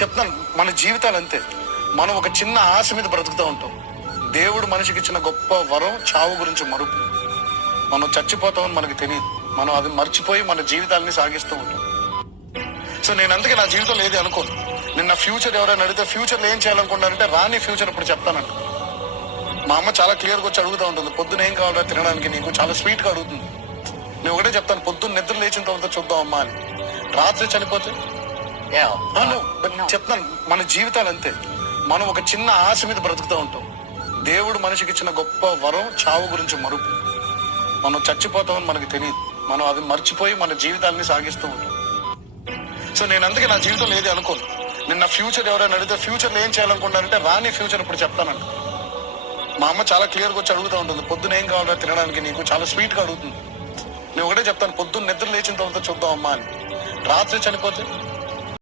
చెప్తాను, మన జీవితాలు అంతే. మనం ఒక చిన్న ఆశ మీద బ్రతుకుతూ ఉంటాం. దేవుడు మనిషికి ఇచ్చిన గొప్ప వరం చావు గురించి మరుపు. మనం చచ్చిపోతామని మనకు తెలియదు. మనం అది మర్చిపోయి మన జీవితాలని సాగిస్తూ ఉంటాం. సో నేను అందుకే నా జీవితంలో ఏది అనుకోను. నిన్న ఫ్యూచర్ ఎవరైనా అడిగితే ఫ్యూచర్లో ఏం చేయాలనుకుంటానంటే రాని ఫ్యూచర్ ఇప్పుడు చెప్తానంట. మా అమ్మ చాలా క్లియర్గా వచ్చి అడుగుతూ ఉంటుంది, పొద్దున ఏం కావాలో తినడానికి, నీకు చాలా స్వీట్గా అడుగుతుంది. నేను ఒకటే చెప్తాను, పొద్దున్న నిద్ర లేచిన తర్వాత చూద్దాం అమ్మా అని. రాత్రి చనిపోతే చెప్తాను, మన జీవితాలు అంతే. మనం ఒక చిన్న ఆశ మీద బ్రతుకుతూ ఉంటాం. దేవుడు మనిషికి ఇచ్చిన గొప్ప వరం చావు గురించి మరుపు. మనం చచ్చిపోతామని మనకు తెలియదు. మనం అది మర్చిపోయి మన జీవితాలని సాగిస్తూ ఉంటాం. సో నేను అందుకే నా జీవితంలో ఏది అనుకోను. నిన్న ఫ్యూచర్ ఎవరైనా అడిగితే ఫ్యూచర్లో ఏం చేయాలనుకుంటానంటే రాని ఫ్యూచర్ ఇప్పుడు చెప్తానంట. మా అమ్మ చాలా క్లియర్గా వచ్చి అడుగుతూ ఉంటుంది, పొద్దున ఏం కావాలో తినడానికి, నీకు చాలా స్వీట్గా అడుగుతుంది. నేను ఒకటే చెప్తాను, పొద్దున్న నిద్ర లేచిన తర్వాత చూద్దాం అమ్మా అని. రాత్రి చనిపోతే